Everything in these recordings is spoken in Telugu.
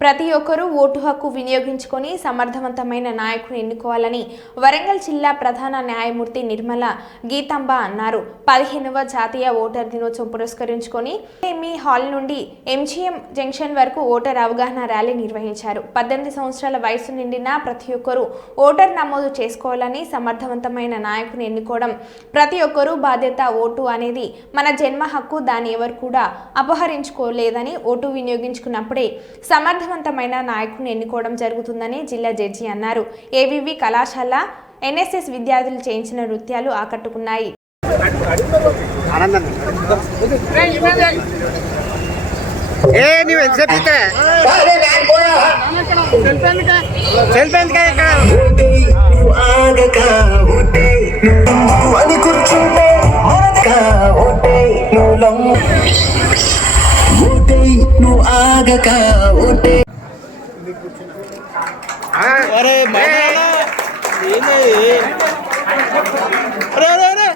ప్రతి ఒక్కరూ ఓటు హక్కు వినియోగించుకొని సమర్థవంతమైన నాయకుని ఎన్నుకోవాలని వరంగల్ జిల్లా ప్రధాన న్యాయమూర్తి నిర్మల గీతాంబ అన్నారు. పదిహేనవ జాతీయ ఓటర్ దినోత్సవం పురస్కరించుకొని మీ హాల్ నుండి ఎంజీఎం జంక్షన్ వరకు ఓటర్ అవగాహన ర్యాలీ నిర్వహించారు. పద్దెనిమిది సంవత్సరాల వయసు నిండిన ప్రతి ఒక్కరూ ఓటర్ నమోదు చేసుకోవాలని సమర్థవంతమైన నాయకుని ఎన్నుకోవడం ప్రతి ఒక్కరూ బాధ్యత ఓటు అనేది మన జన్మ హక్కు దాన్ని ఎవరు కూడా అపహరించుకోలేదని ఓటు వినియోగించుకున్నప్పుడే సమర్థ సమర్థవంతమైన నాయకుని ఎన్నుకోవడం జరుగుతుందని జిల్లా జడ్జి అన్నారు. ఏవివి కళాశాల ఎన్ఎస్ఎస్ విద్యార్థులు చేయించిన నృత్యాలు ఆకట్టుకున్నాయి. ఏ నువ్వు ఎంతసేపు సెల్ఫీ ఎందుకు? అరే అరే అరే అరే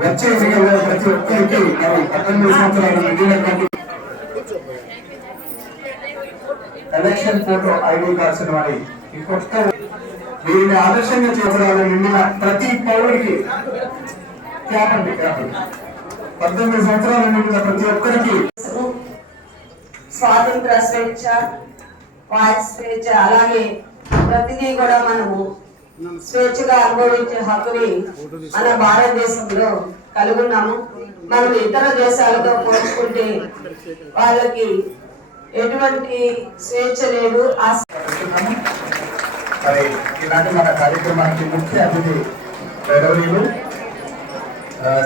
వచ్చే ఎన్నికల్లో ప్రతి ఒక్కరికి పద్దెనిమిది సంవత్సరాలు ఎలక్షన్ ఫోటో ఐడి కార్డ్స్ వారి ఈ కొత్త వీరిని ఆదర్శంగా చేపడాలని నిండిన ప్రతి పౌరుడికి క్యాప్ అండి క్యాప్. పద్దెనిమిది సంవత్సరాలు నిండిన ప్రతి ఒక్కరికి స్వాతంత్ర స్వేచ్ఛ వాక్ స్వేచ్ఛ. అలాగే ప్రతిదీ కూడా మనము స్వేచ్ఛగా అనుభవించే హక్కుని మన భారతదేశంలో కలిగి ఉన్నాము. మనం ఇతర దేశాలతో పోల్చుకుంటే వాళ్ళకి ఎటువంటి స్వేచ్ఛ లేదు. ఆ మరి ఈనాటి మన కార్యక్రమానికి ముఖ్య అతిథి గౌరవనీయులు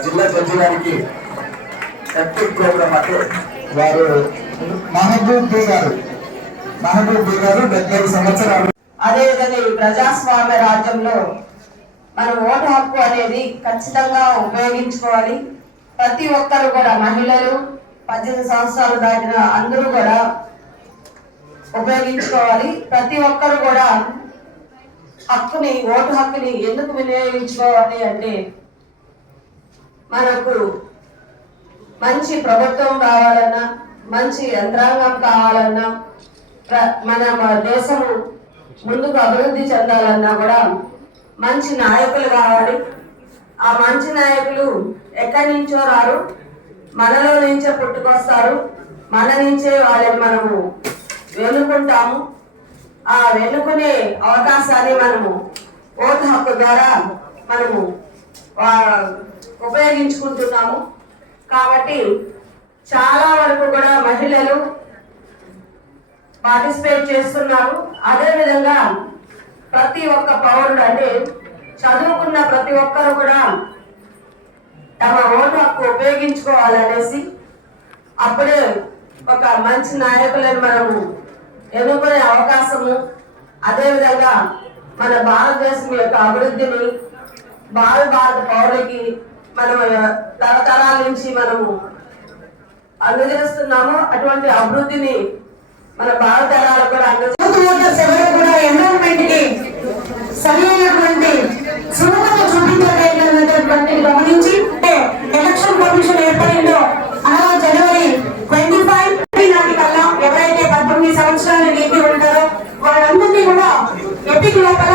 జిల్లా జడ్జి గారికి ఎపిక్ ప్రోగ్రామ్ అంటే వారు మహబూబ్ గారు. మహబూబ్ గారు డెబ్బై సంవత్సరాలు. అదేవిధంగా ఈ ప్రజాస్వామ్య రాజ్యంలో మనం ఓటు హక్కు అనేది ఖచ్చితంగా ఉపయోగించుకోవాలి. ప్రతి ఒక్కరు కూడా మహిళలు పద్దెనిమిది సంవత్సరాలు దాటిన అందరూ కూడా ఉపయోగించుకోవాలి. ప్రతి ఒక్కరు కూడా హక్కుని ఓటు హక్కుని ఎందుకు వినియోగించుకోవాలి అంటే మనకు మంచి ప్రభుత్వం కావాలన్నా మంచి యంత్రాంగం కావాలన్నా మన దేశం ముందుకు అభివృద్ధి చెందాలన్నా కూడా మంచి నాయకులు కావాలి. ఆ మంచి నాయకులు ఎక్కడి నుంచో రారు. మనలో నుంచే పుట్టుకొస్తారు. మన నుంచే వాళ్ళని మనము వెనుకుంటాము ఆ వెనుకునే అవకాశాన్ని మనము ఓటు హక్కు ద్వారా మనము ఉపయోగించుకుంటున్నాము. కాబట్టి చాలా వరకు కూడా మహిళలు పార్టిసిపేట్ చేస్తున్నారు. అదే విధంగా ప్రతి ఒక్క పౌరుడు అంటే చదువుకున్న ప్రతి ఒక్కరు కూడా తమ ఓటు హక్కు ఉపయోగించుకోవాలనేసి అప్పుడే ఒక మంచి నాయకులను మనము ఎన్నుకునే అవకాశము. అదే విధంగా మన భారతదేశం యొక్క అభివృద్ధిని భావి భారత పౌరులకి మనం తరతరాల నుంచి మనము అందజేస్తున్నాము అటువంటి అభివృద్ధిని మన భారతరాలకు కూడా అందజేస్తున్నాము కూడా కి సరైనటువంటి సులభత చూపించలేనటువంటి గమనించి ఎలక్షన్ కమిషన్ ఏర్పడిందో అనగా జనవరి ట్వంటీ ఫైవ్ నాటి కల్లా ఎవరైతే పద్దెనిమిది సంవత్సరాలు నిండి ఉంటారో వాళ్ళందరినీ కూడా ఎపిక్ లోపల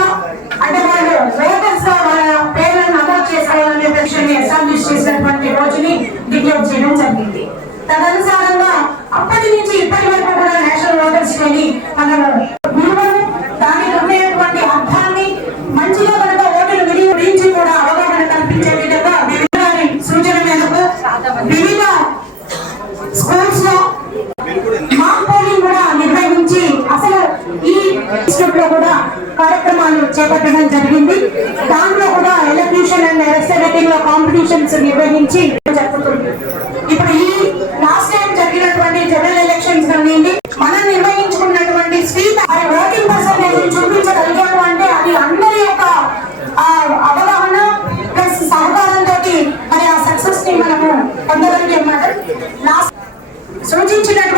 అంటే వాళ్ళు ఓటర్స్గా వాళ్ళ పేర్లను నమోదు చేసుకోవాలనే విషయాన్ని ఎస్టాబ్లిష్ చేసినటువంటి రోజుని డిక్లేర్ చేయడం జరిగింది. తదనుసారంగా అప్పటి నుంచి ఇప్పటి వరకు కూడా నేషనల్ ఓటర్స్ విలువను దానికి ఉండేటువంటి అర్థాన్ని మంచిగా కనుక ఓటును వినియోగించి కూడా అవగాహన కల్పించే విధంగా గారి సూచన మేరకు వివిధ స్కూల్స్లో మాక్ పోలింగ్ కూడా నిర్వహించి అసలు ఈ ఇన్స్టిట్యూట్లో కూడా కార్యక్రమాలు చేపట్టడం జరిగింది. దాంట్లో కూడా ఎలక్ట్రీషియన్ అండ్ రెస్టరేటింగ్లో కాంపిటీషన్స్ నిర్వహించి పూజించినటువంటి